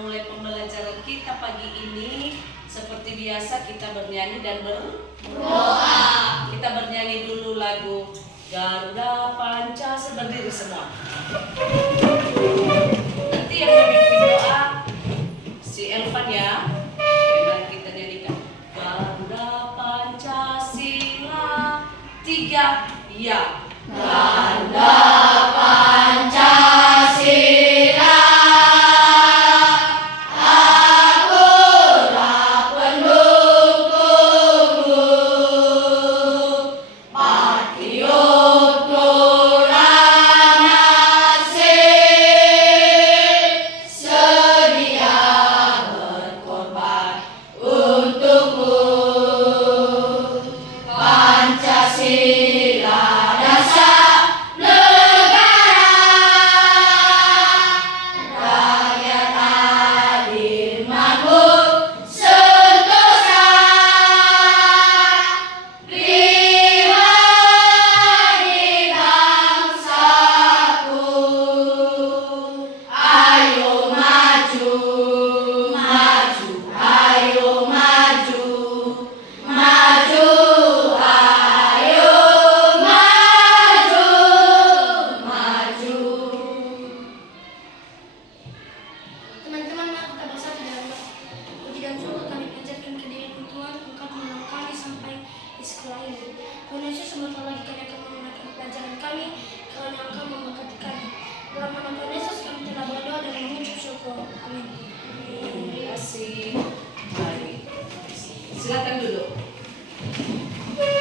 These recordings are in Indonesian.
memulai pembelajaran kita pagi ini, seperti biasa kita bernyanyi dan berdoa. Kita bernyanyi dulu lagu Garuda Pancasila, berdiri semua. Nanti yang memimpin doa si Elvan ya. Mari kita nyanyikan Garuda Pancasila, 3 ya. Garuda Pancasila, akulah pendukungmu, patriot proklamasi, sedia berkorban untukmu. Pancasila dasar negara, rakyat adil makmur sentosa, prima di bangsaku. Ayo maju, maju, ayo maju, maju, ayo maju, maju. Teman-teman, mari kita bersatu dalam doa. Puji dan syukur kami panjatkan kehadiran Tuhan, Engkau menolong kami sampai di sekolah ini. Tuhan Yesus, sebentar lagi kami akan menggunakan pelajaran kami, karena Engkau memberkati kami. Dalam nama Tuhan Yesus kami telah berdoa dan mengucap syukur. Amin. Terima kasih. Baik. Silakan duduk.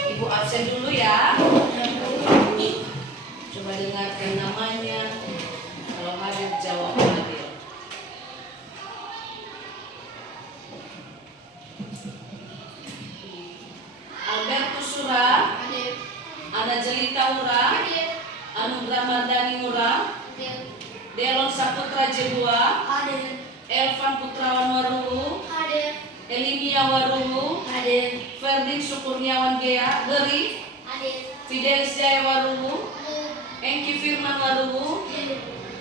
Ibu absen dulu ya. Coba dengarkan namanya. Kalau hadir jawab hadir. Albertus Sura, Hadir. Ana Jelita Mura, Anugrah Mardani Mura, Delon Saputra Jebua, Hadir. Elvan Putrawan Waruhu, Hadir. Elimia Waruhu, Hadir. Ferdin Syukurniawan Geri, Hadir. Fidelis Jaya Waruhu, Hadir. Engki Firman Waruhu,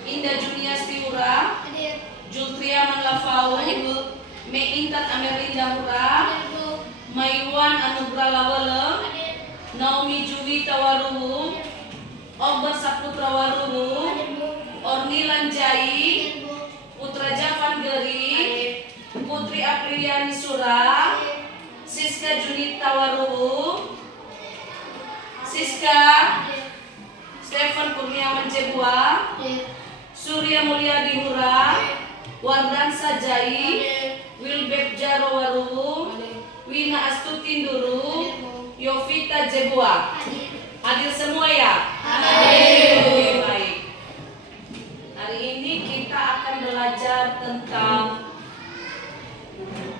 Indah Juniasti Mura, Hadir. Jultriaman Lafau, Me Intan Amerinda Mura, Maiwan Anugrah Lawale, Naomi Juwita Waruhu, Obar Saputra Waruhu, Ornilan Jai, Putra Javan Geri, Putri Apriliani Sura, Siska Junita Waruhu, Siska Stefan Kurniawan Jebua, Surya Mulyadi Hura, Wardansa Jai, Wilbek Jaro Waruhu, Wina Astuti Nduru, Yovita Jebua. Hadir semua ya? Hadir. Baik. Hari ini kita akan belajar tentang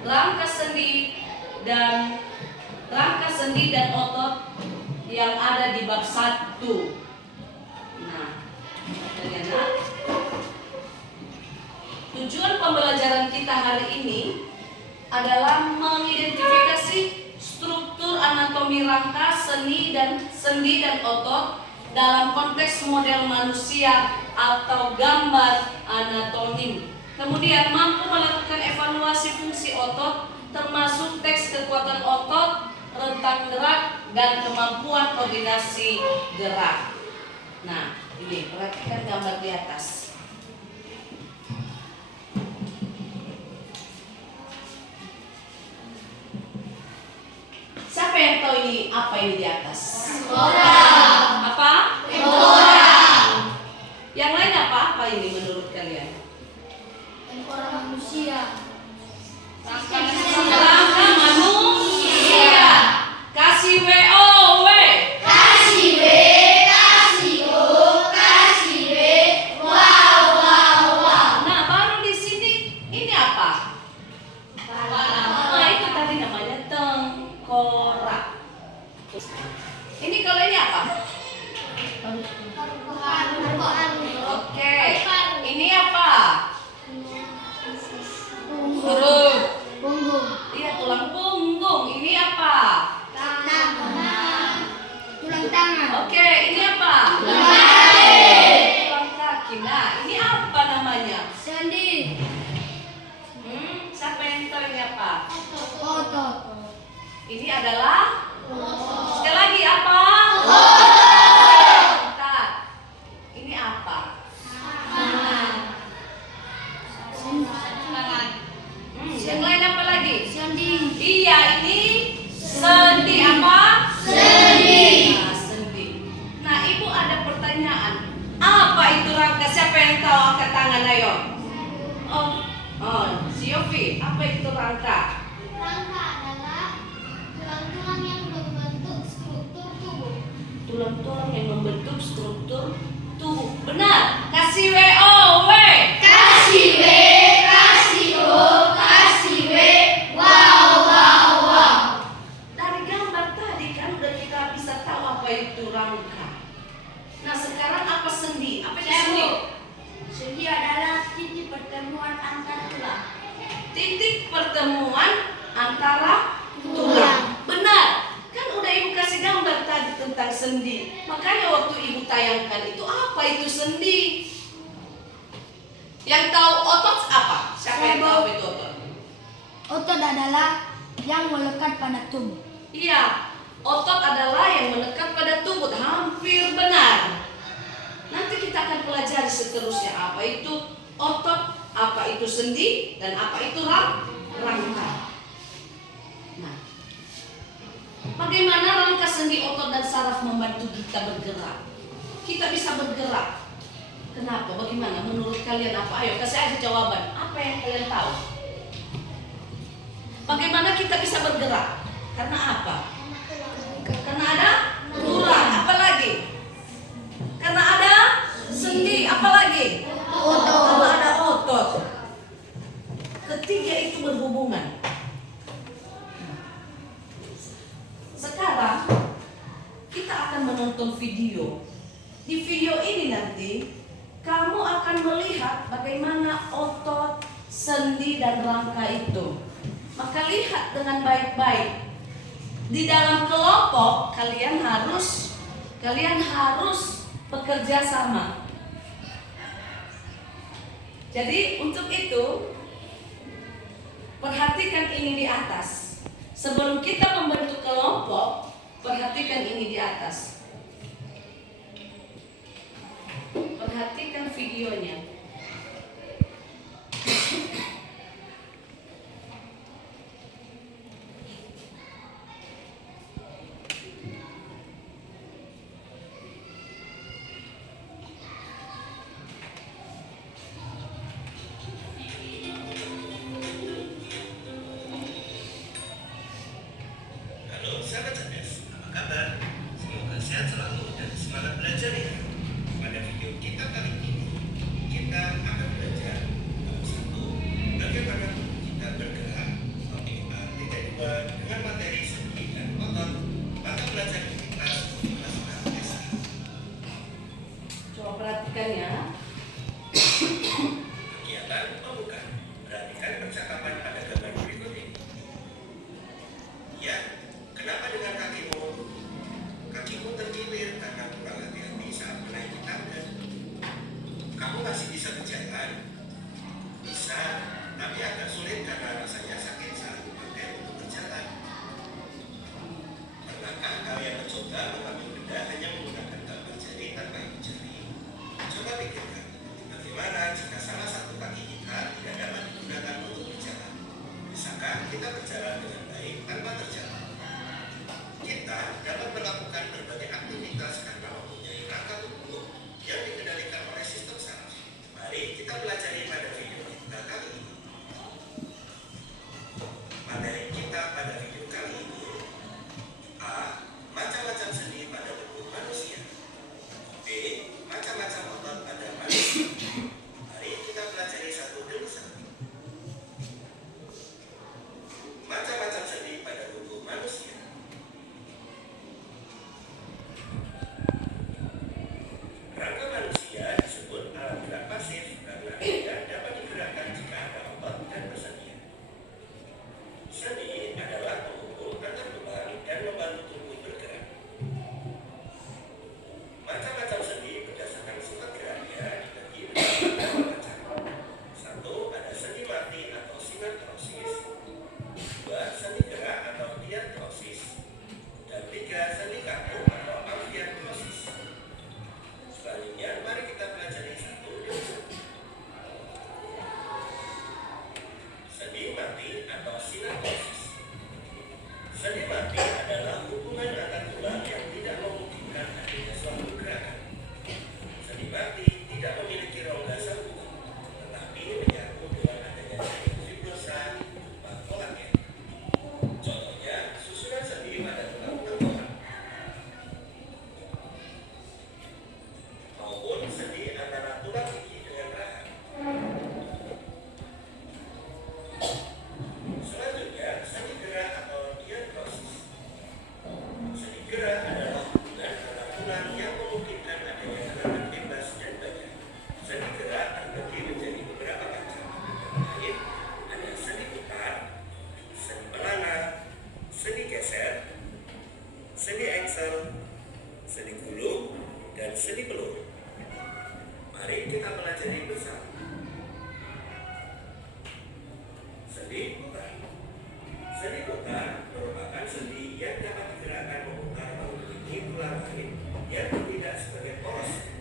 rangka sendi dan otot yang ada di bab 1. Nah, ternyata tujuan pembelajaran kita hari ini adalah mengidentifikasi struktur anatomi rangka, sendi dan otot dalam konteks model manusia atau gambar anatomi. Kemudian mampu melakukan evaluasi fungsi otot termasuk teks kekuatan otot, rentang gerak, dan kemampuan koordinasi gerak. Nah, ini perhatikan gambar di atas. Siapa yang tahu ini apa ini di atas? Orang. Apa? Orang. Yang lain apa ini menurut kalian? Orang manusia. Rangka manusia. Kasih WO, W. Kasih B, kasih O, kasih B. Wow, wow, wow. Nah, baru di sini ini apa? Nah, itu tadi namanya tengkorak. Ini kalau ini apa? Oke. Ini apa? Huruf. Yang lain apa lagi? Sendi. Iya, ini sendi apa? Nah, sendi. Nah, Ibu ada pertanyaan. Apa itu rangka? Siapa yang tahu? Angkat tangan, ayo. Si Yofi, apa itu rangka? Rangka adalah tulang-tulang yang membentuk struktur tubuh. Tulang-tulang yang membentuk struktur tubuh. Benar. Kasih W. Kasih W, kasih O, kasih W. Wow. Dari gambar tadi kan udah kita bisa tahu apa itu rangka. Nah, sekarang apa sendi? Apa itu sendi? Sendi adalah titik pertemuan antara tulang. Titik pertemuan antara tulang. Benar. Kan udah Ibu kasih gambar tadi tentang sendi. Makanya waktu Ibu tayangkan itu apa itu sendi? Yang tahu otot apa? Siapa yang tahu itu otot? Otot adalah yang melekat pada tubuh. Iya, otot adalah yang melekat pada tubuh. Hampir benar. Nanti kita akan pelajari seterusnya apa itu otot, apa itu sendi, dan apa itu rangka. Nah, bagaimana rangka, sendi, otot, dan saraf membantu kita bergerak? Kita bisa bergerak. Kenapa? Bagaimana? Menurut kalian apa? Ayo kasih aja jawaban. Apa yang kalian tahu? Bagaimana kita bisa bergerak? Karena apa? Karena ada tulang. Apa lagi? Karena ada sendi. Apa lagi? Karena ada otot. Ketiga itu berhubungan. Sekarang kita akan menonton video. Di video ini nanti kamu akan melihat bagaimana otot, sendi, dan rangka itu. Maka lihat dengan baik-baik. Di dalam kelompok kalian harus bekerja sama. Jadi untuk itu perhatikan ini di atas. Sebelum kita membentuk kelompok, perhatikan ini di atas. Perhatikan videonya. Halo sahabat cerdas, apa kabar? Semoga sehat selalu dan semangat belajar ya. Pada video kita kali ini, kita akan belajar satu, bagaimana kita bergerak. Topik kita tidak dua dengan materi sendi dan otot. Maka belajar kita kelas S. Coba perhatikan ya. Kegiatan pembuka. Perhatikan percakapan pada gambar berikut ini. Ya, kenapa dengan kakimu? Kakimu terkilir karena kurang hati-hati saat menaiki tangga. Kamu masih bisa berjalan? Bisa, tapi agak sulit karena rasanya sakit saat dipakai untuk berjalan. Pernahkah kalian mencoba mengambil benda hanya menggunakan telapak jari tanpa ibu jari? Coba pikirkan, bagaimana jika salah satu kaki kita tidak dapat digunakan untuk berjalan? Bisakah kita berjalan dengan baik tanpa terjatuh? Kita dapat melakukan berbagai aktivitas karena mempunyai rangka tubuh yang dikendalikan oleh sistem saraf. Mari kita pelajari pada video kita kali ini. Materi kita pada video kali ini: A. Macam-macam sendi pada tubuh manusia. B. Macam-macam otot pada manusia. Mari kita pelajari satu demi satu. Macam-macam Sendi putar. Sendi putar merupakan sendi yang dapat digerakkan memutar mengelilingi tulang lain yang tidak sebagai poros.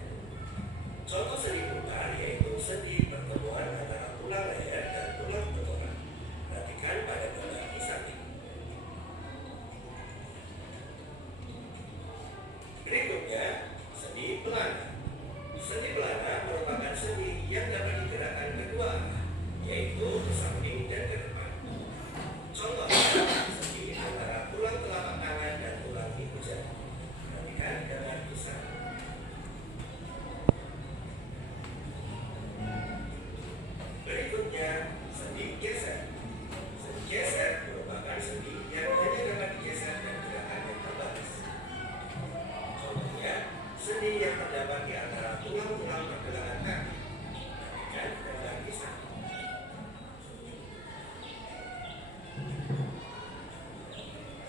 Contoh sendi putar yaitu sendi pertemuan antara tulang leher dan tulang tengkorak. Perhatikan pada gambar di samping. Berikutnya, sendi pelana. Sendi pelana merupakan sendi yang dapat digerakkan kedua arah, yaitu ke samping dan ke depan. Contohnya, sendi antara tulang telapak tangan dan tulang ibu jari. Perhatikan gambar di samping. Berikutnya, sendi geser. Sendi geser merupakan sendi yang hanya dapat digeser dan gerakannya terbatas. Contohnya, sendi yang terdapat di antara tulang-tulang pergelangan kaki. Perhatikan gambar di samping.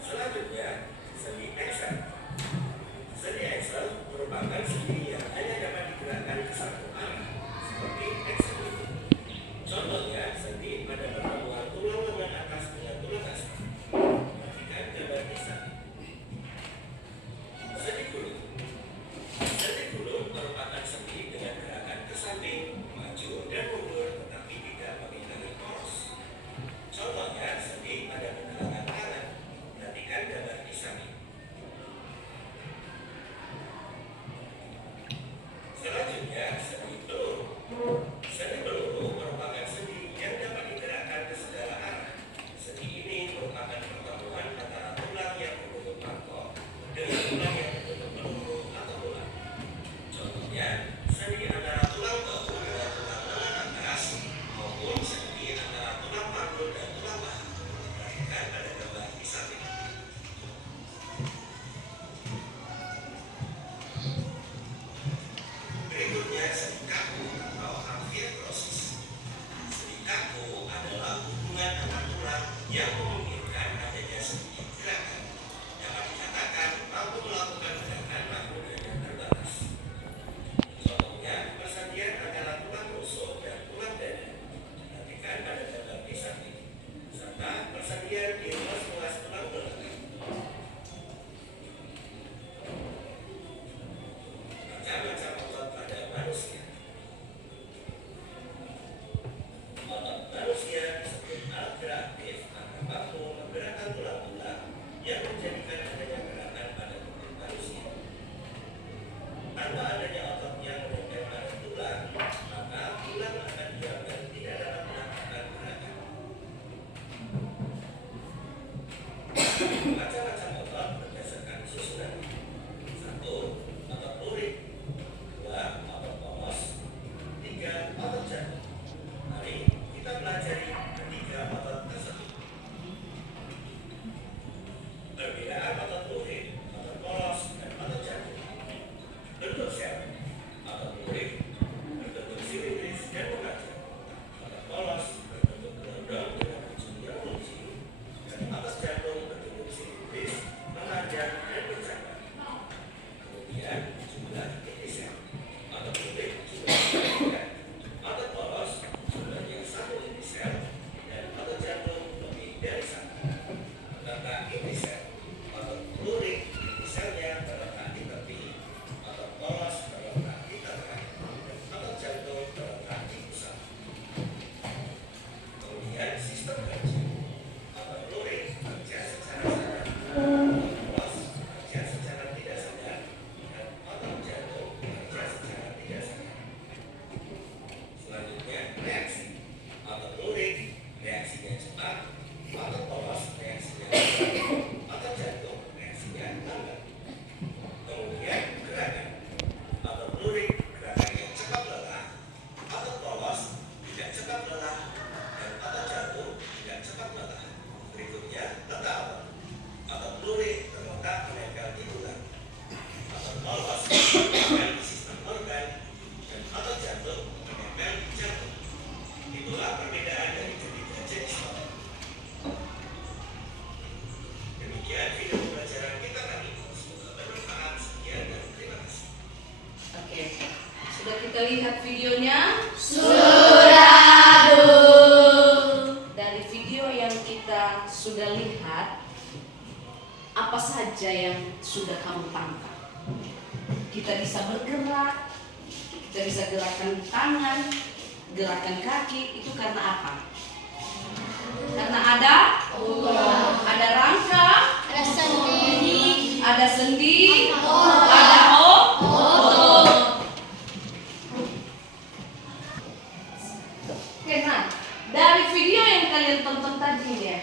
Selanjutnya, sendi aksel. Sendi aksel merupakan sendi yang hanya dapat digerakkan ke satu arah, seperti aksel ini. Contohnya, sendi pada pertemuan tulang lengan atas dengan tulang aspal. Perhatikan gambar di samping. Sendi gulung. Sendi gulung merupakan sendi dengan gerakan ke samping, maju, dan mundur, tetapi tidak mengingkari poros. Contohnya, sendi pada pergelangan tangan. Perhatikan gambar di samping. Selanjutnya, sendi peluru. Sendi peluru merupakan sendi yang dapat digerakkan ke segala arah. Sendi ini merupakan pertemuan antara tulang yang membentuk mangkok dengan tulang yang membentuk peluru atau tulang. Contohnya, sendi antara tulang bahu dengan tulang lengan atas maupun sendi antara tulang panggul dan tulang paha. Perhatikan pada gambar di samping. Berikutnya, sendi kaku atau amfiprosis. Sendi kaku adalah hubungan antar tulang yang memungkinkan adanya sedikit gerakan. Dapat dikatakan mampu melakukan gerakan namun hanya terbatas. Contohnya, persendian antara tulang rusuk dan tulang dada. Perhatikan pada gambar di samping. Serta persendian di ruas-ruas tulang belakang. Macam-macam otot pada manusia. Otot manusia disebut alat gerak aktif karena mampu menggerakkan tulang-tulang yang menjadikan adanya gerakan pada tubuh manusia. Tanpa adanya otot yang menempel pada tulang, maka tulang akan diam dan tidak dapat melakukan gerakan. kita sudah lihat apa saja yang sudah kamu tangkap. Kita bisa bergerak, kita bisa gerakan tangan, gerakan kaki, itu karena apa? Karena ada rangka, ada sendi, ada otot. Oke, nah dari video yang kalian tonton tadi ya,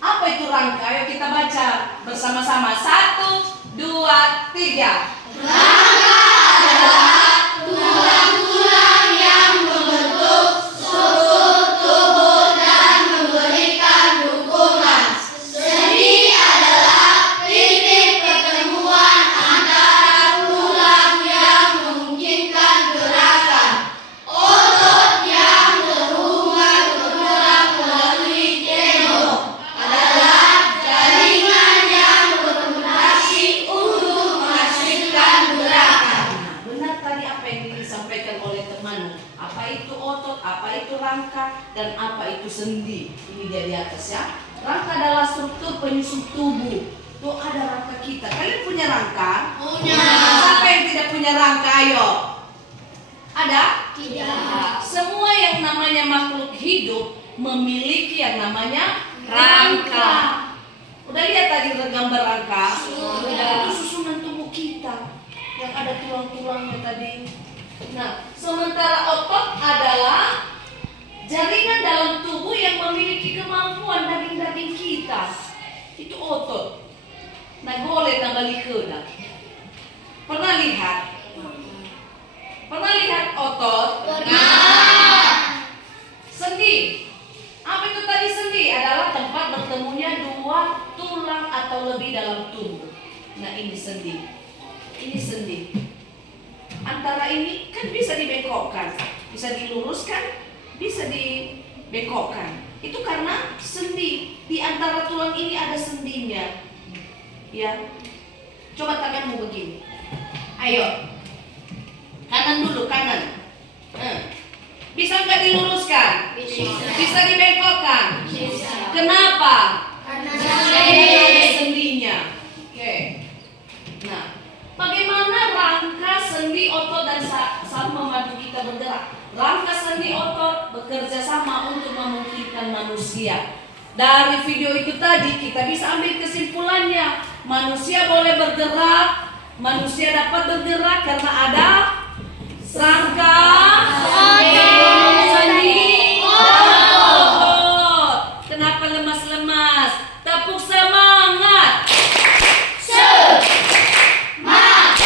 apa itu rangka? Ayo kita baca bersama-sama. 1, 2, 3. Rangka adalah tulang-tulang yang membentuk struktur tubuh dan memberikan dukungan. Sendi adalah titik pertemuan antara tulang yang memungkinkan gerakan. Otot yang terhubungan bergerak melalui tendon adalah jaringan yang berkomunikasi untuk menghasilkan gerakan. Nah, benar tadi apa yang disampaikan oleh teman. Apa itu otot, apa itu rangka, dan apa itu sendi. Ini dia di atas ya. Rangka adalah struktur penyusun tubuh. Tuh ada rangka kita. Kalian punya rangka? Punya. Siapa yang tidak punya rangka? Ayo. Ada? Tidak. Semua yang namanya makhluk hidup memiliki yang namanya rangka. Udah lihat tadi gambar rangka? Sudah. Itu susunan tubuh kita yang ada tulang-tulangnya tadi. Nah, sementara otot adalah jaringan dalam tubuh yang memiliki kemampuan daging-daging kita. Itu otot. Nah, boleh balik ke dah. Pernah lihat? Pernah lihat otot? Pernah. Sendi. Apa itu tadi sendi? Adalah tempat bertemunya dua tulang atau lebih dalam tubuh. Nah, ini sendi. Ini sendi. Antara ini kan bisa dibengkokkan, bisa diluruskan, bisa dibengkokkan. Itu karena sendi. Di antara tulang ini ada sendinya. Ya. Coba tanganmu begini. Ayo. Kanan dulu, kanan. Bisa nggak diluruskan? Bisa dibengkokkan? Bisa. Kenapa? Karena ada sendinya. Oke. Nah, bagaimana rangka, sendi, otot dan sama membantu kita bergerak? Rangka, sendi, otot bekerja sama untuk memungkinkan manusia. Dari video itu tadi kita bisa ambil kesimpulannya. Manusia boleh bergerak, manusia dapat bergerak karena ada rangka, sendi, dan otot. Kenapa lemas-lemas? Tepuk semangat. Semangat.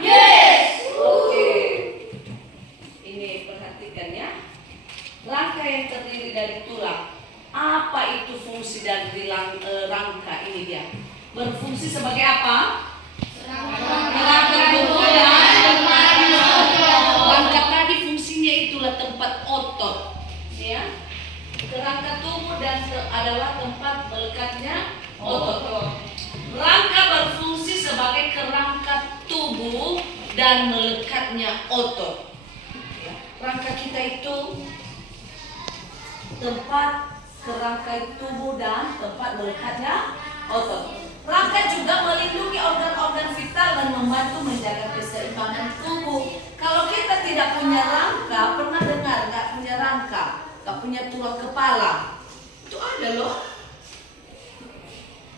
Yes. Oke. Ini perhatikan ya. Rangka yang terdiri dari tulang. Apa itu fungsi dari rangka ini dia? Berfungsi sebagai apa? Rangka tubuh dan rangka tadi fungsinya itulah tempat otot, ya. Kerangka tubuh dan adalah tempat melekatnya otot. Rangka berfungsi sebagai kerangka tubuh dan melekatnya otot. Rangka kita itu tempat kerangka tubuh dan tempat melekatnya otot. Rangka juga melindungi organ-organ vital dan membantu menjaga keseimbangan tubuh. Kalau kita tidak punya rangka, pernah dengar nggak punya rangka, nggak punya tulang kepala? Itu ada loh.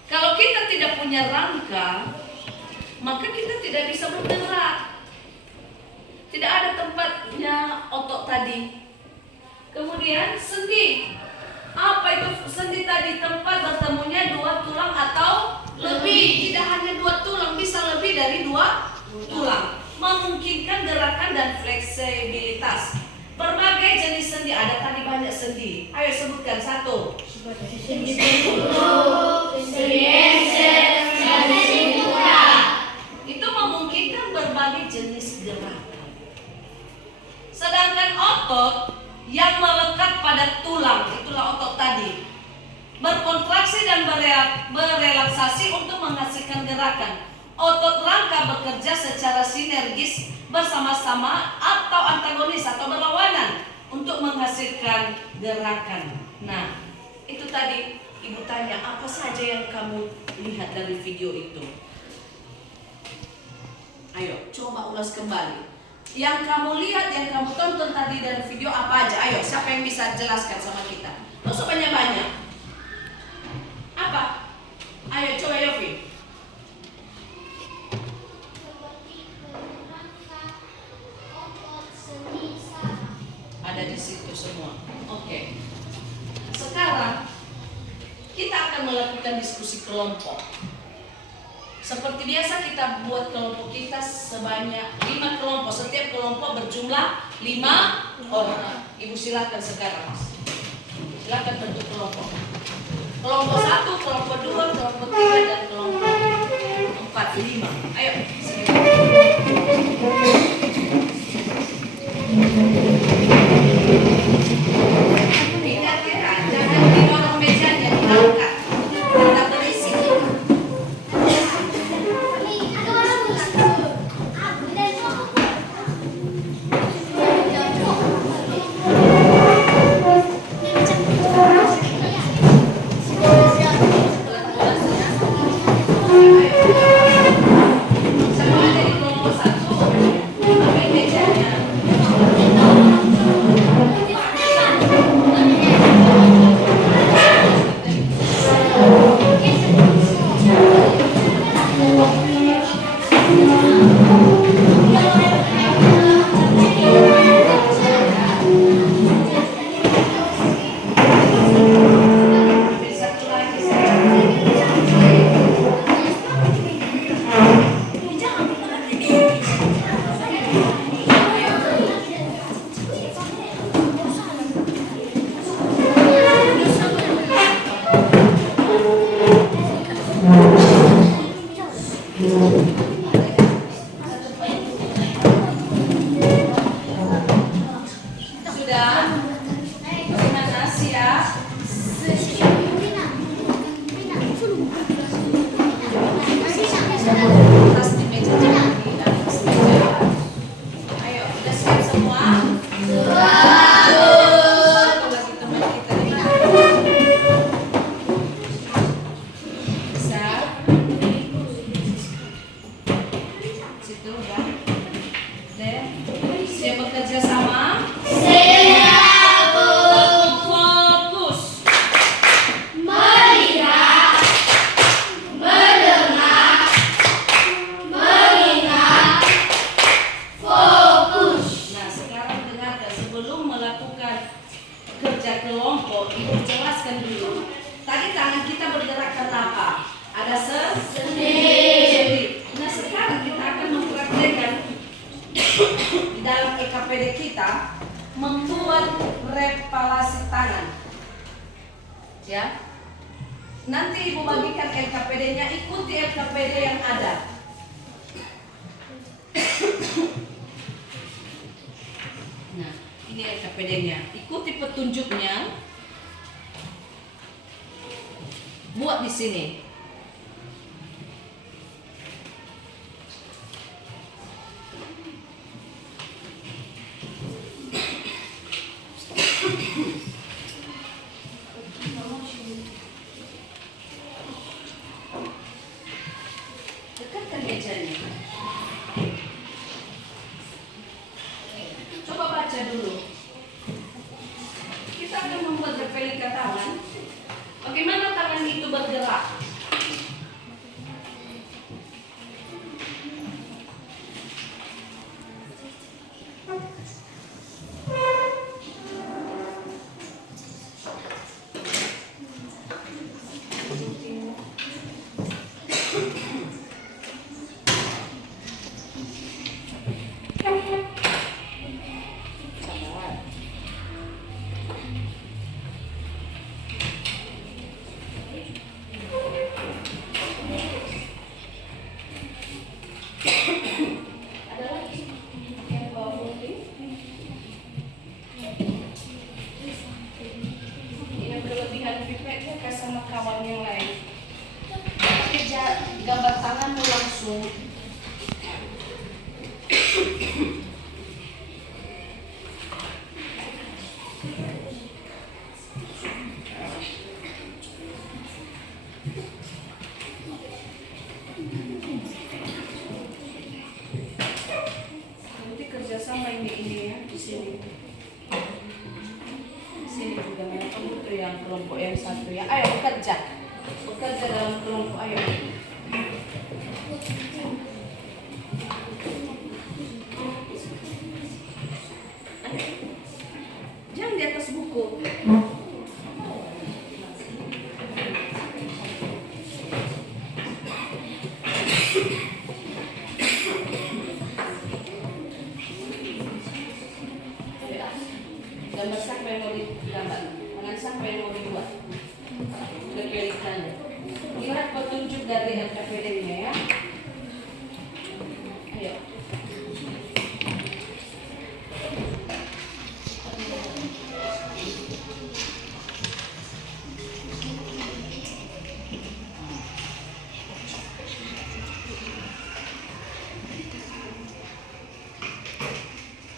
Kalau kita tidak punya rangka, maka kita tidak bisa bergerak. Tidak ada tempatnya otot tadi. Kemudian sendi. Apa itu sendi tadi? Tempat bertemunya dua tulang atau lebih. Tidak hanya dua tulang, bisa lebih dari dua tulang. Memungkinkan gerakan dan fleksibilitas. Berbagai jenis sendi, ada tadi banyak sendi. Ayo sebutkan satu. Sendi perut, sendi enser, sendi putra. Itu memungkinkan berbagai jenis gerakan. Sedangkan otot yang melekat pada tulang, itulah otot tadi, berkontraksi dan berelaksasi untuk menghasilkan gerakan. Otot rangka bekerja secara sinergis bersama-sama atau antagonis atau berlawanan untuk menghasilkan gerakan. Nah, itu tadi Ibu tanya apa saja yang kamu lihat dari video itu. Ayo, coba ulas kembali. Yang kamu lihat, yang kamu tonton tadi dari video apa aja? Ayo, siapa yang bisa jelaskan sama kita? Masa banyak-banyak? Apa? Ayo, coba Yofi. Ada di situ semua. Oke. Sekarang kita akan melakukan diskusi kelompok. Seperti biasa kita buat kelompok kita sebanyak 5 kelompok. Setiap kelompok berjumlah 5 orang. Ibu silakan sekarang. Silakan bentuk kelompok. Kelompok 1, kelompok 2, kelompok 3 dan kelompok 4, 5. Ayo. Ingat-ingat, jangan didorong mejanya, diangkat. Kita berisik. Semua ada di kelompok 1. Ambil mejanya. Ambil satu lagi. Sudah? Gimana siap? Atas di meja di atas meja. Ayo, udah siap semua? Satu lagi teman kita di mana? Bisa? Situ udah. Deh. Siap bekerja sama? Fokus. Nah, sekarang dengarkan sebelum melakukan kerja kelompok, Ibu jelaskan dulu. Tadi tangan kita bergerakkan apa? Ada sendi. Nah, sekarang kita akan mempraktekkan di dalam EKPD kita membuat repalasi tangan. Ya. Nanti Ibu bagikan LKPD-nya, ikuti LKPD yang ada. Nah, ini LKPD-nya. Ikuti petunjuknya. Buat di sini. Dekatkan mejanya. Coba baca dulu. Kita akan membuat replika tangan. Bagaimana tangan itu bergerak? Ada lagi yang bawa gunting? Yang kelebihan pipetnya kayak sama kawan yang lain. Pakai gambar tanganmu langsung. yang kelompok yang satu ya. Ayo bekerja. Bekerja dalam kelompok, ayo. Jangan di atas buku. Gambar siapa yang mau digambar? Tangan siapa yang mau dibuat? Kepilihannya. Lihat petunjuk dari LKPD-nya ya. Ayo.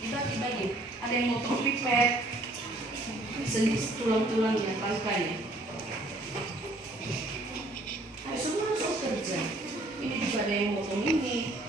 Dibagi-bagi. Ada yang mau pipet, sendi tulang-tulangnya, rangkainya. Ayo semua langsung kerja. Ini juga ada yang mau ini.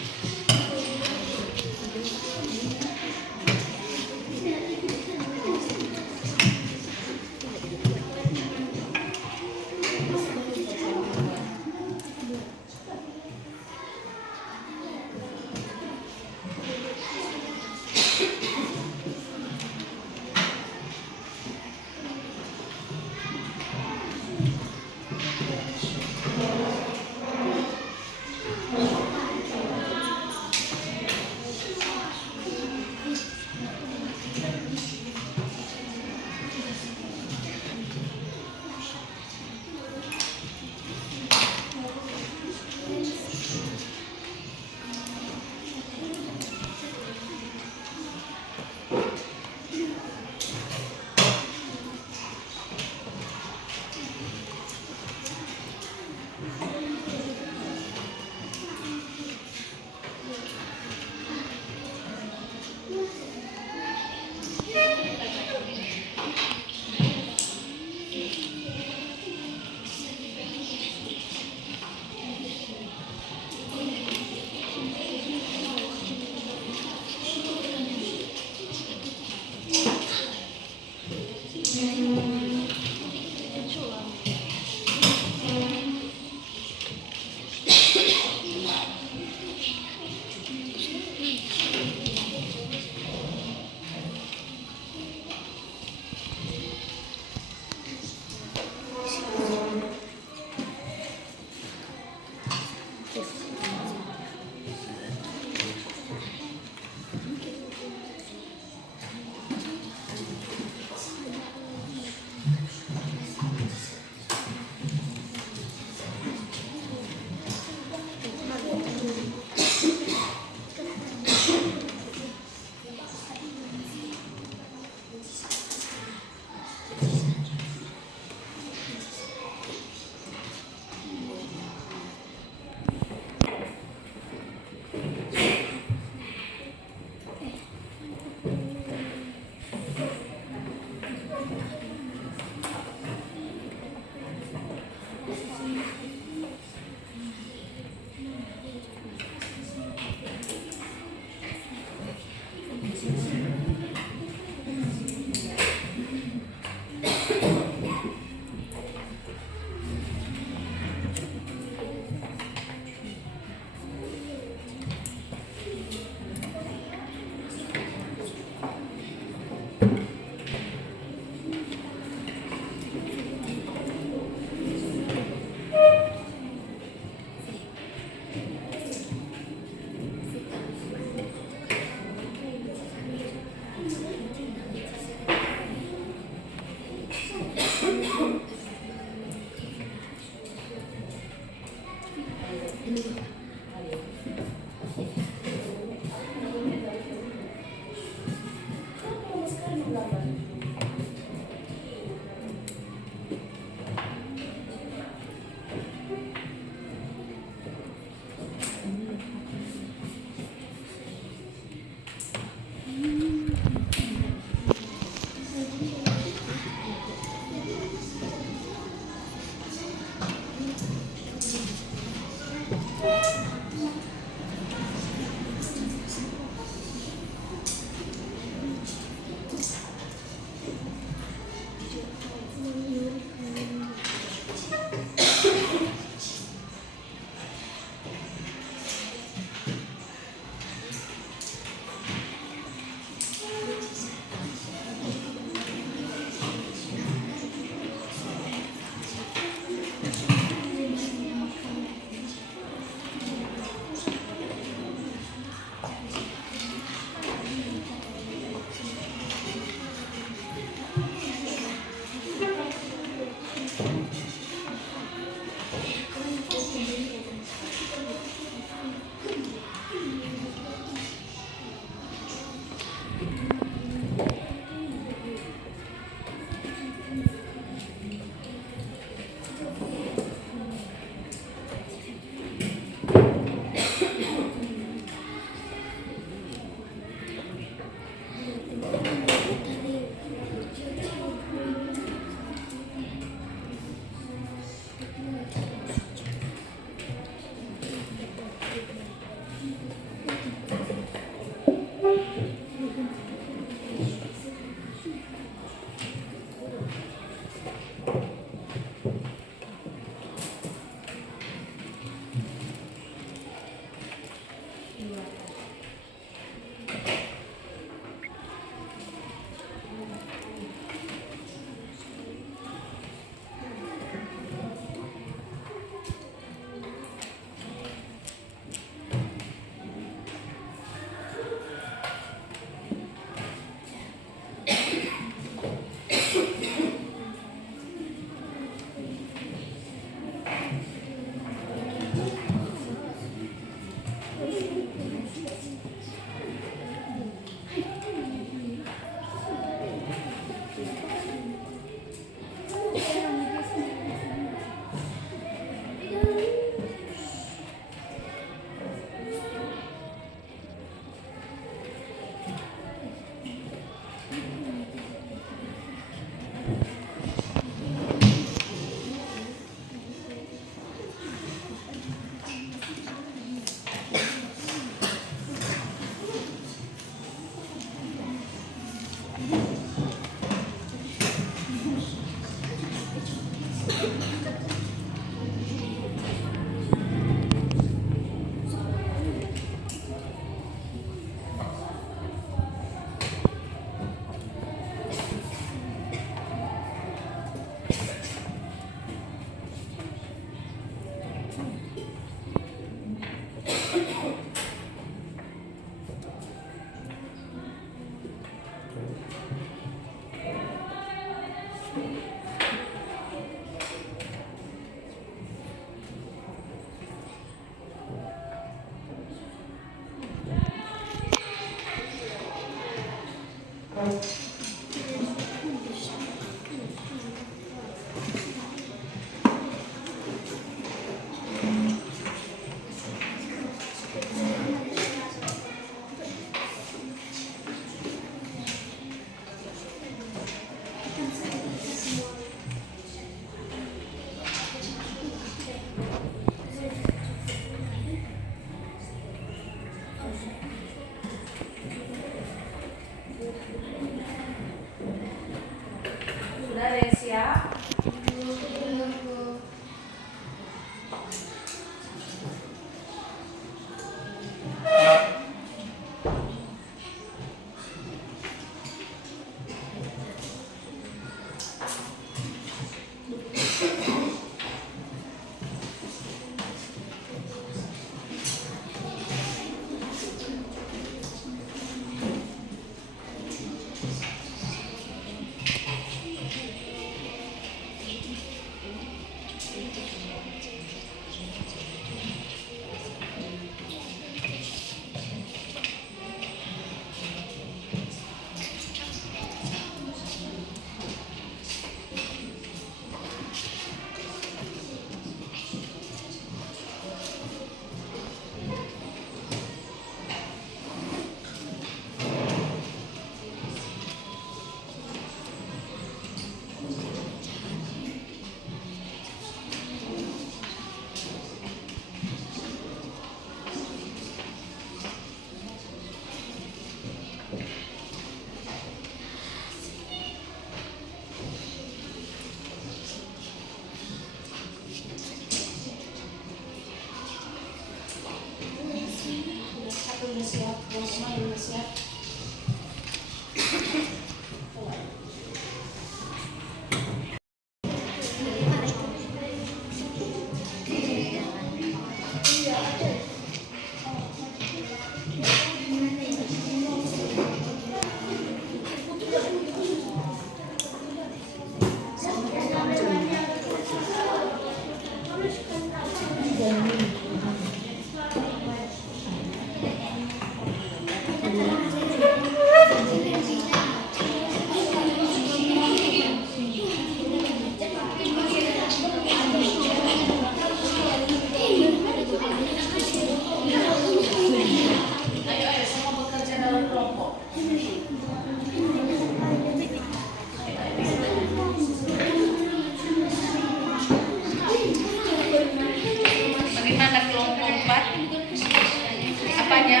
Bagaimana kelompok 4? Apanya?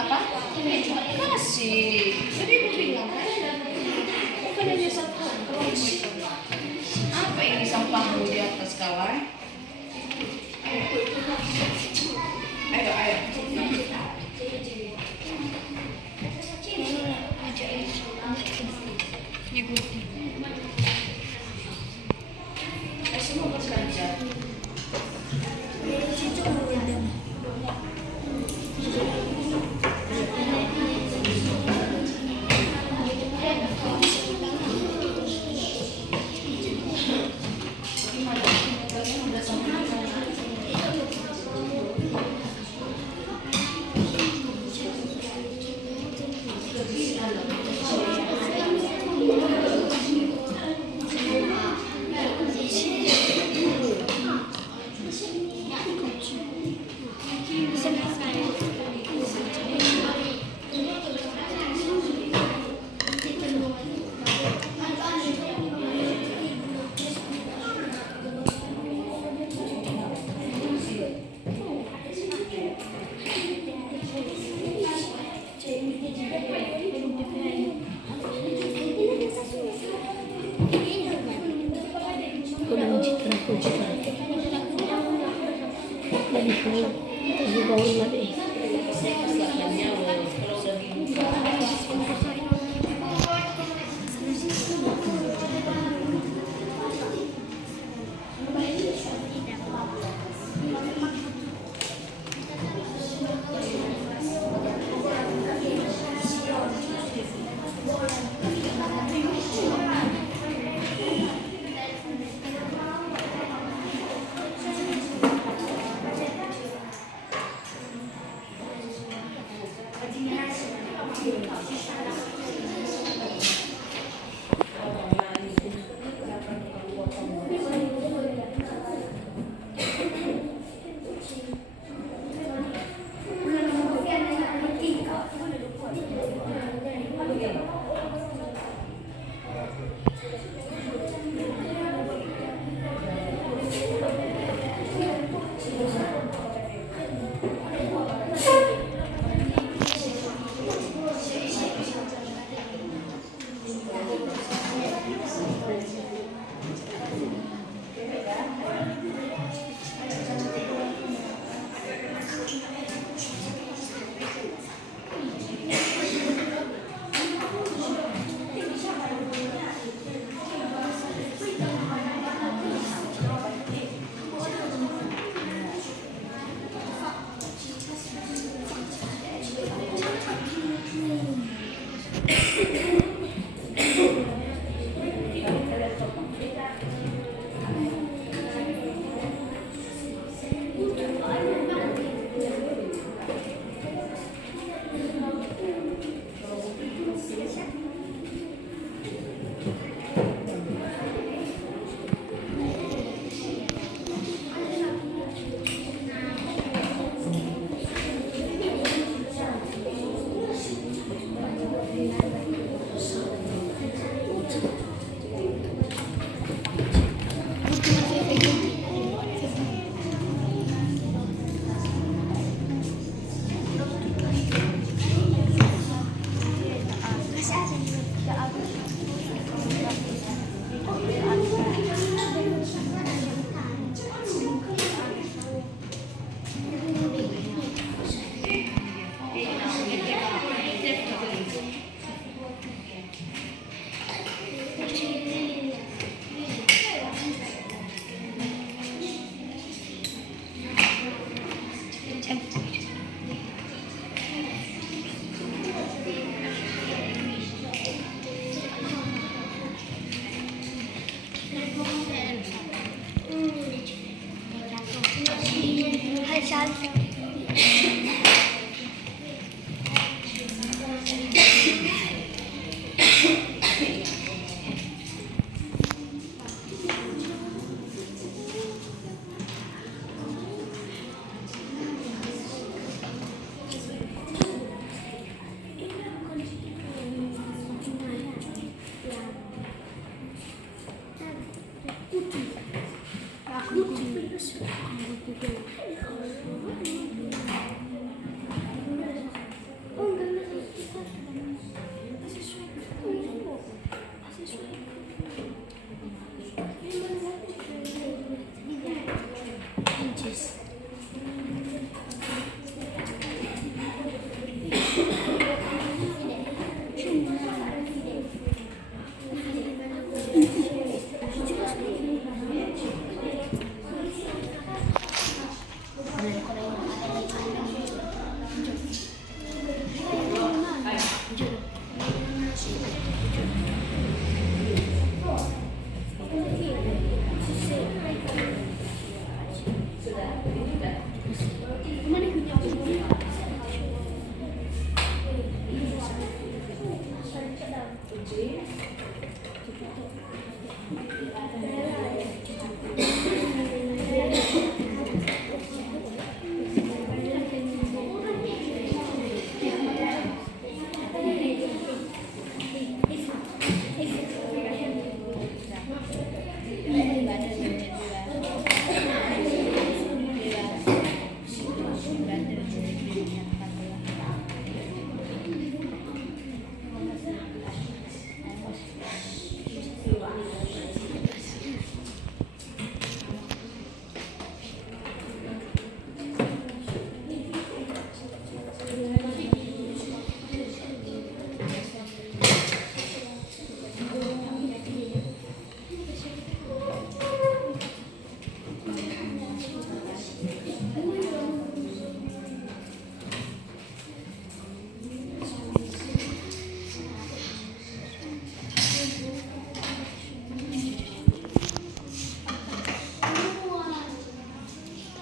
Apa? Kasih. Jadi ibu bingung kan? Bukan hanya satu kelompok. Apa ini sampahmu di atas kawan? Ayo. Semua berbelajar.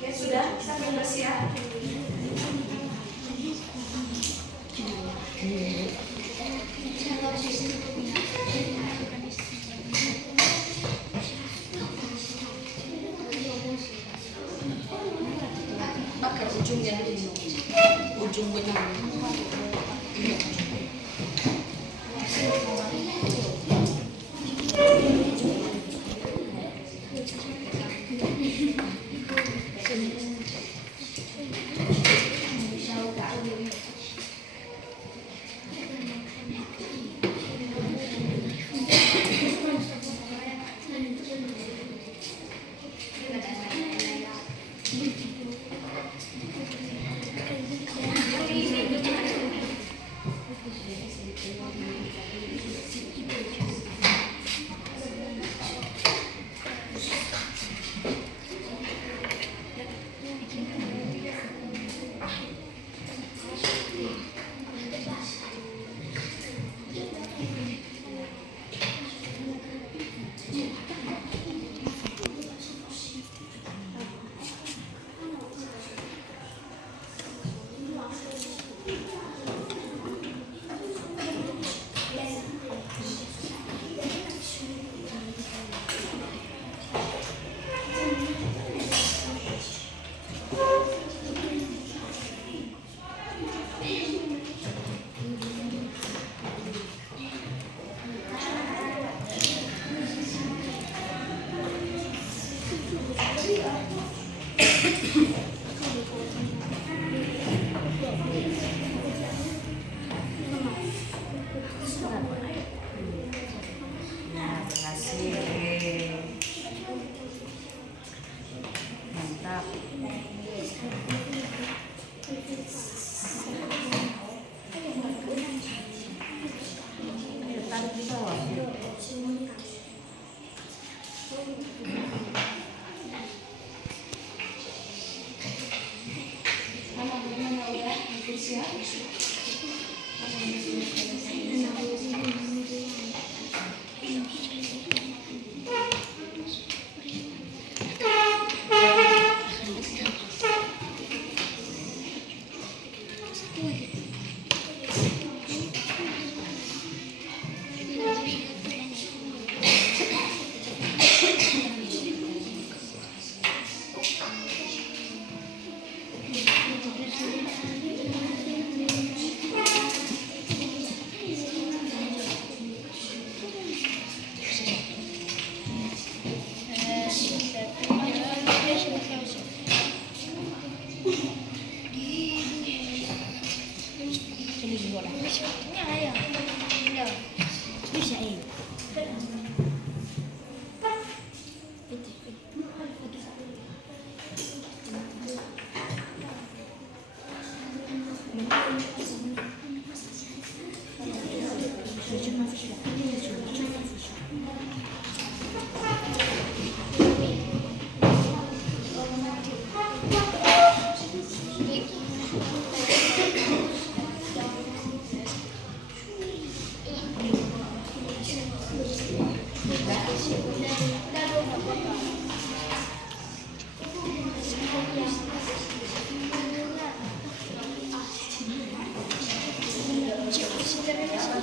Ya sudah, siapa yang bersiap? Pakai ujungnya dulu. Ujung benang. Mantap. Tarik di bawah. Mana udah siap?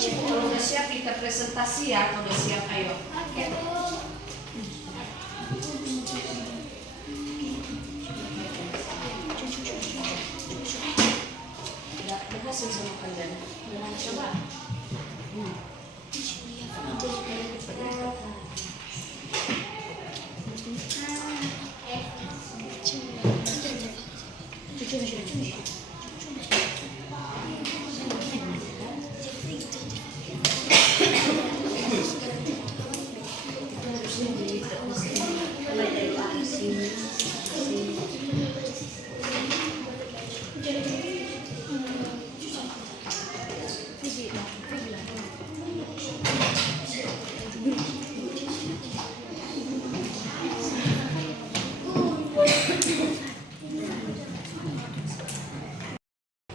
Kalau udah siap kita presentasi ya. Kalau udah siap, ayo. Oke, Bu. Udah berhasil sama kalian. Udah coba.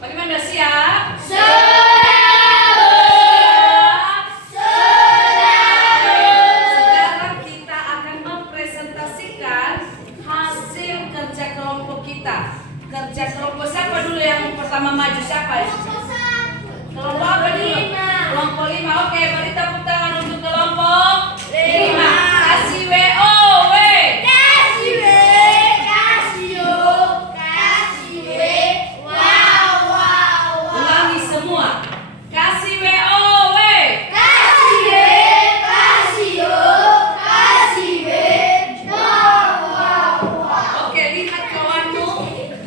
Bagaimana, udah siap? Sekarang kita akan mempresentasikan hasil kerja kelompok kita. Kerja kelompok siapa dulu yang pertama maju? Siapa? Kelompok apa dulu? Kelompok 5. Oke, beri tepuk tangan untuk kelompok 5. Kasih WO. Ulangi semua. Kasih WO. Oke, lihat kawanmu,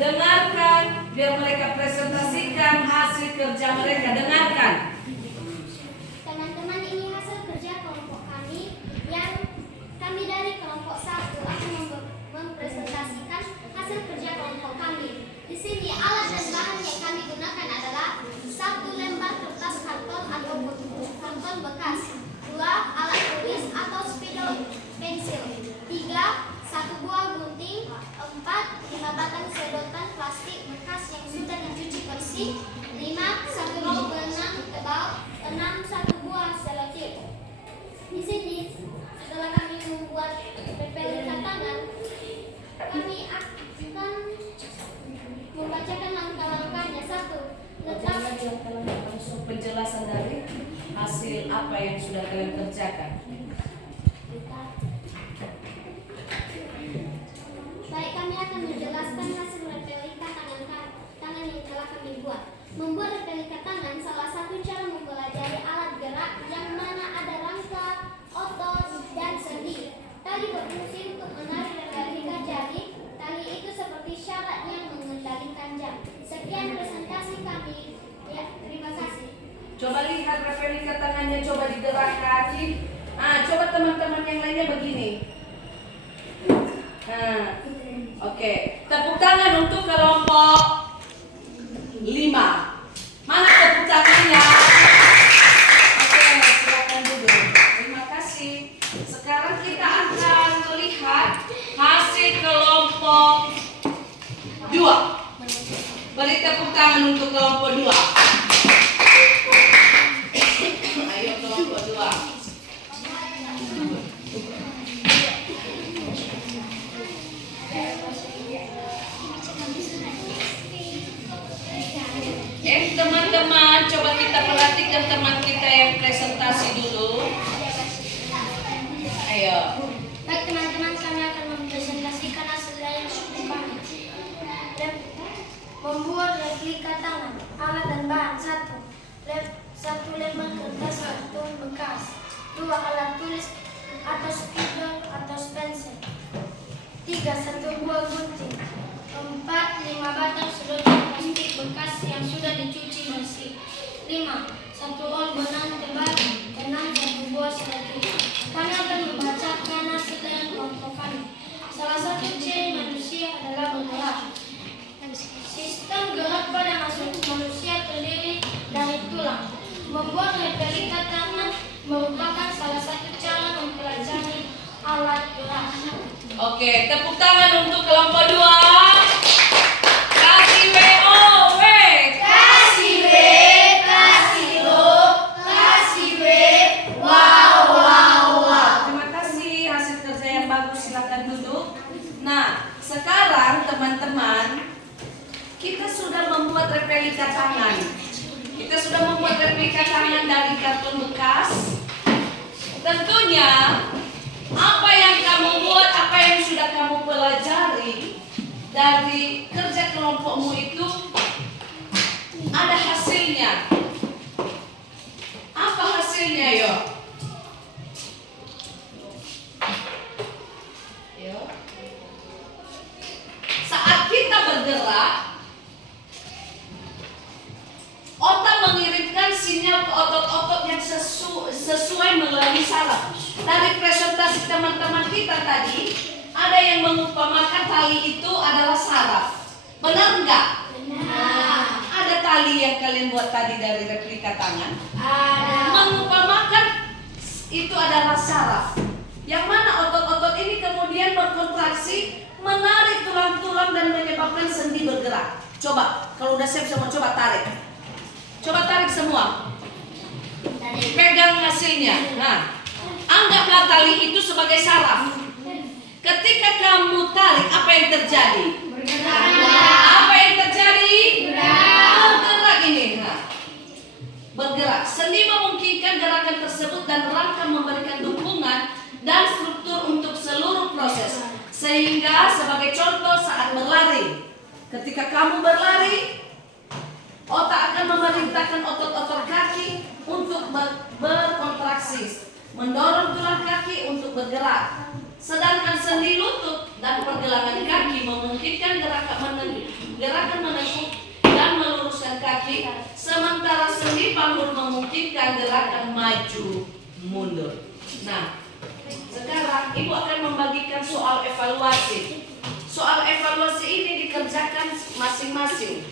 dengarkan biar mereka presentasikan hasil kerja mereka. Dengarkan. Teman-teman, ini hasil kerja kelompok kami yang kami dari kelompok 1 akan mempresentasikan hasil kerja kelompok kami. Di sini alat dan bahan yang kami gunakan adalah 1 lembar kertas karton atau karton bekas, 2 alat tulis atau spidol pensil, 3 1 buah gunting, 4 5 batang sedotan plastik bekas yang sudah dicuci bersih, 5 1 roll benang tebal, 6 1 buah selotip. Di sini setelah kami membuat replika tangan, kami akan membacakan langkah-langkahnya. 1. Letak Langsung penjelasan dari hasil apa yang sudah kalian kerjakan. Baik, kami akan menjelaskan hasil replika tangan yang telah kami buat. Membuat replika tangan salah satu cara mempelajari alat gerak yang mana ada rangka, otot, dan sendi. Tali berfungsi untuk menarik replika jadi. Tali itu seperti syarat yang mengendalikan jam. Sekian presentasi kami. Ya, terima kasih. Coba lihat replika tangannya, coba digerakkan. Coba teman-teman yang lainnya begini. Oke. Tepuk tangan untuk kelompok 5. Mana tepuk tangannya? Oke, silakan duduk. Terima kasih. Sekarang kita akan melihat hasil kelompok 2. Beri tepuk tangan untuk kelompok 2. Ayo kelompok 2. Teman-teman, coba kita perhatikan teman kita yang presentasi dulu. Ayo. Baik teman-teman, kami akan mempresentasikan hasil dari kami. Membuat replika tangan, alat dan bahan. 1 lembar kertas karton bekas, 2 alat tulis atau spidol atau pensil, 3 1 buah gunting, 4 5 batang sedotan plastik bekas yang sudah dicuci bersih, 5 1 roll benang tebal, 6 1 buah selotip. Kami akan membacakan hasil dari kelompok kami. Salah satu ciri manusia adalah bergerak. Sistem gerak pada manusia terdiri dari tulang. Membuat replika tangan merupakan salah satu cara mempelajari alat gerak. Oke, tepuk tangan untuk kelompok 2. Kasih WO. Terima kasih, hasil kerja yang bagus. Silakan duduk. Nah, sekarang teman-teman, kita sudah membuat replika tangan. Kita sudah membuat replika replika tangan dari kartun bekas. Tentunya apa yang kamu buat, apa yang sudah kamu pelajari dari kerja kelompokmu itu ada hasilnya. Apa hasilnya, yo? Saat kita bergerak, otak mengirimkan sinyal ke otot-otot yang sesuai melalui saraf. Dari presentasi teman-teman kita tadi, ada yang mengumpamakan tali itu adalah saraf. Benar enggak? Benar. Ada tali yang kalian buat tadi dari replika tangan? Ada. Mengumpamakan itu adalah saraf. Yang mana otot-otot ini kemudian berkontraksi, menarik tulang-tulang dan menyebabkan sendi bergerak. Coba, kalau udah siap semua, coba tarik. Coba tarik semua. Pegang hasilnya. Nah, anggaplah tali itu sebagai saraf. Ketika kamu tarik, apa yang terjadi? Apa yang terjadi? Bergerak ini. Nah, bergerak. Sendi memungkinkan gerakan tersebut dan rangka memberikan dukungan dan struktur untuk seluruh proses. Sehingga sebagai contoh saat berlari, ketika kamu berlari, otak akan memerintahkan otot-otot kaki untuk berkontraksi, mendorong tulang kaki untuk bergerak. Sedangkan sendi lutut dan pergelangan kaki memungkinkan gerakan menekuk dan meluruskan kaki, sementara sendi panggul memungkinkan gerakan maju mundur. Nah, sekarang Ibu akan membagikan soal evaluasi. Soal evaluasi ini dikerjakan masing-masing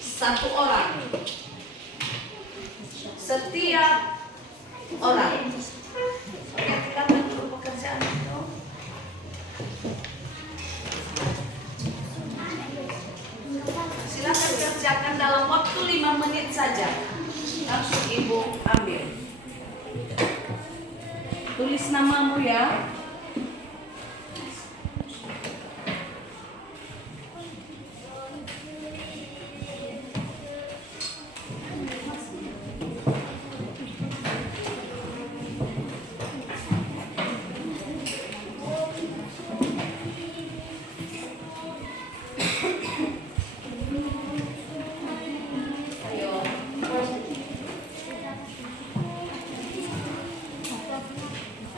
satu orang. Setiap orang. Oke, kita dulu pekerjaan itu. Silakan kerjakan dalam waktu 5 menit saja. Langsung Ibu ambil. Tulis namamu ya.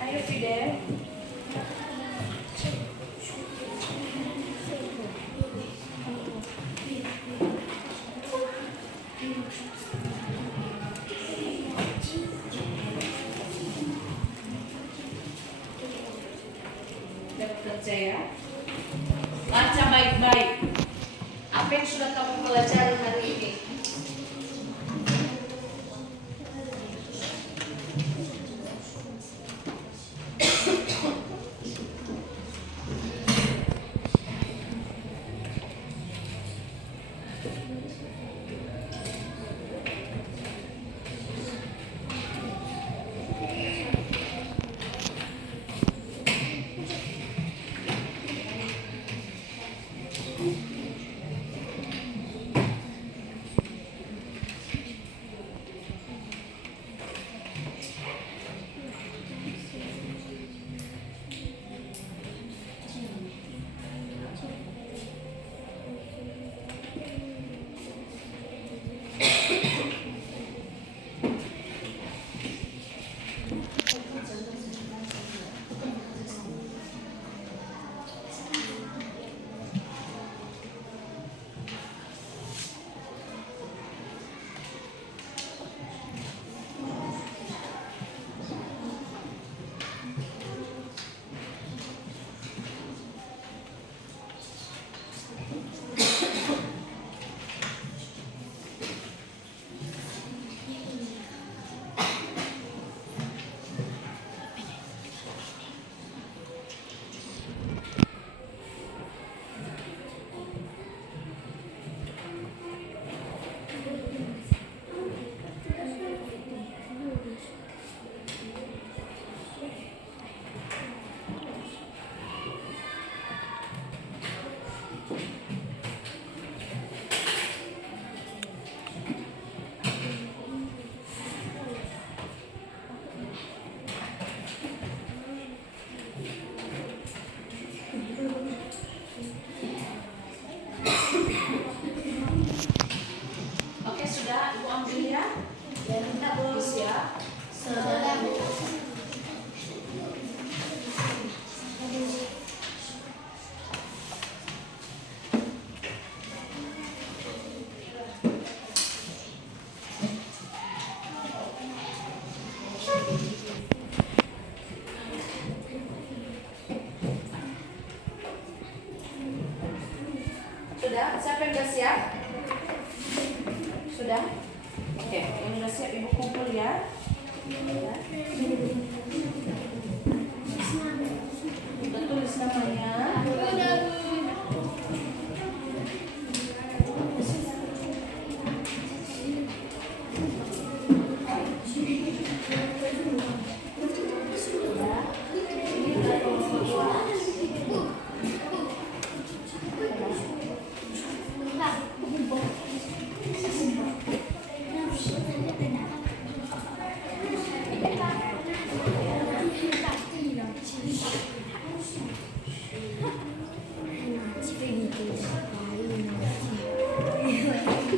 Ayo Fidel. Kerja ya. Baca baik-baik. Apa yang sudah kamu pelajari hari ini?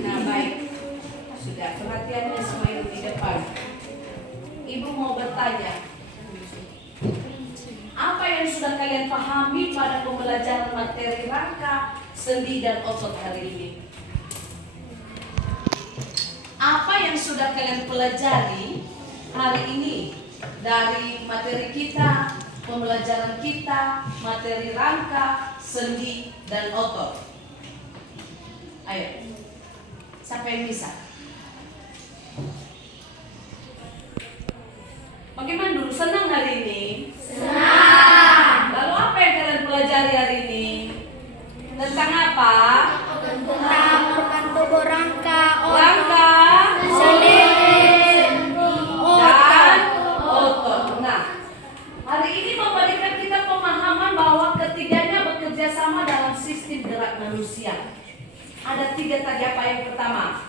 Nah, baik. Sudah, perhatiannya semua itu di depan. Ibu mau bertanya, apa yang sudah kalian pahami pada pembelajaran materi rangka, sendi, dan otot hari ini? Apa yang sudah kalian pelajari hari ini dari materi kita, pembelajaran kita, materi rangka, sendi, dan otot? Ayo, siapa yang bisa? Bagaimana dulu? Senang hari ini? Senang. Lalu apa yang kalian pelajari hari ini? Tentang apa? Tentang membentuk rangka, Rangka, sendi, dan otot. Nah, hari ini memberikan kita pemahaman bahwa ketiganya bekerja sama dalam sistem gerak manusia. Ada 3 tadi. Apa yang pertama?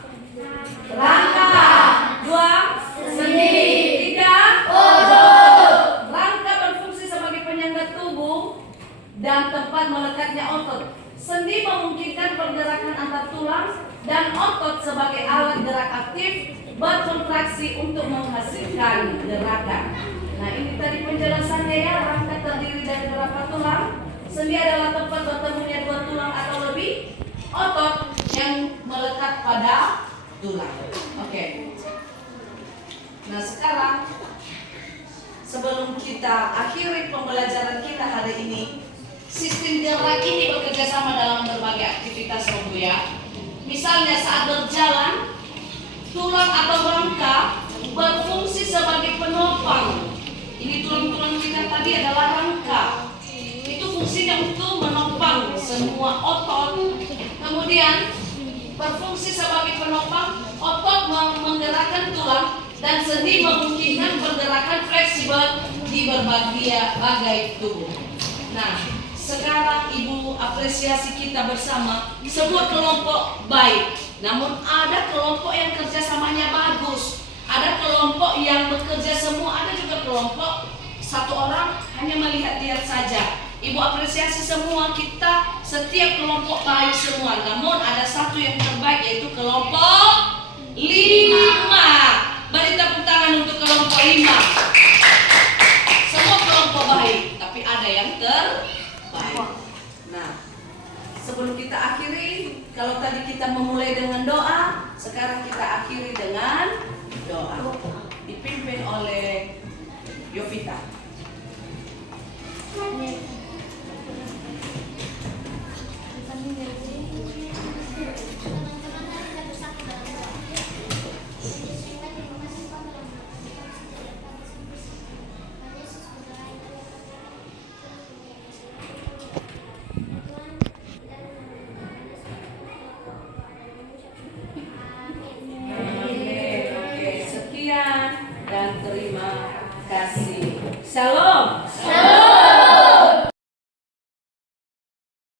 Rangka. 2, sendi. 3, otot. Rangka berfungsi sebagai penyangga tubuh dan tempat melekatnya otot. Sendi memungkinkan pergerakan antar tulang dan otot sebagai alat gerak aktif berkontraksi untuk menghasilkan gerakan. Nah, ini tadi penjelasannya ya. Rangka terdiri dari berapa tulang? Sendi adalah tempat bertemunya 2 tulang atau lebih. Otot yang melekat pada tulang. Oke. Nah, sekarang sebelum kita akhiri pembelajaran kita hari ini, sistem gerak ini bekerja sama dalam berbagai aktivitas tubuh ya. Misalnya saat berjalan, tulang atau rangka berfungsi sebagai penopang. Ini tulang-tulang kita tadi adalah rangka. Itu fungsinya untuk menopang semua otot. Kemudian berfungsi sebagai penopang, otot menggerakkan tulang dan sendi memungkinkan pergerakan fleksibel di berbagai tubuh. Nah, sekarang Ibu apresiasi kita bersama sebuah kelompok baik. Namun ada kelompok yang kerjasamanya bagus, ada kelompok yang bekerja semua, ada juga kelompok satu orang hanya melihat-lihat saja. Ibu apresiasi semua kita, setiap kelompok baik semua. Namun ada satu yang terbaik, yaitu kelompok 5. Beri tepuk tangan untuk kelompok 5. Semua kelompok baik, tapi ada yang terbaik. Nah, sebelum kita akhiri, kalau tadi kita memulai dengan doa, sekarang kita akhiri dengan doa. Dipimpin oleh Yovita. Oke, sekian dan terima kasih. Shalom.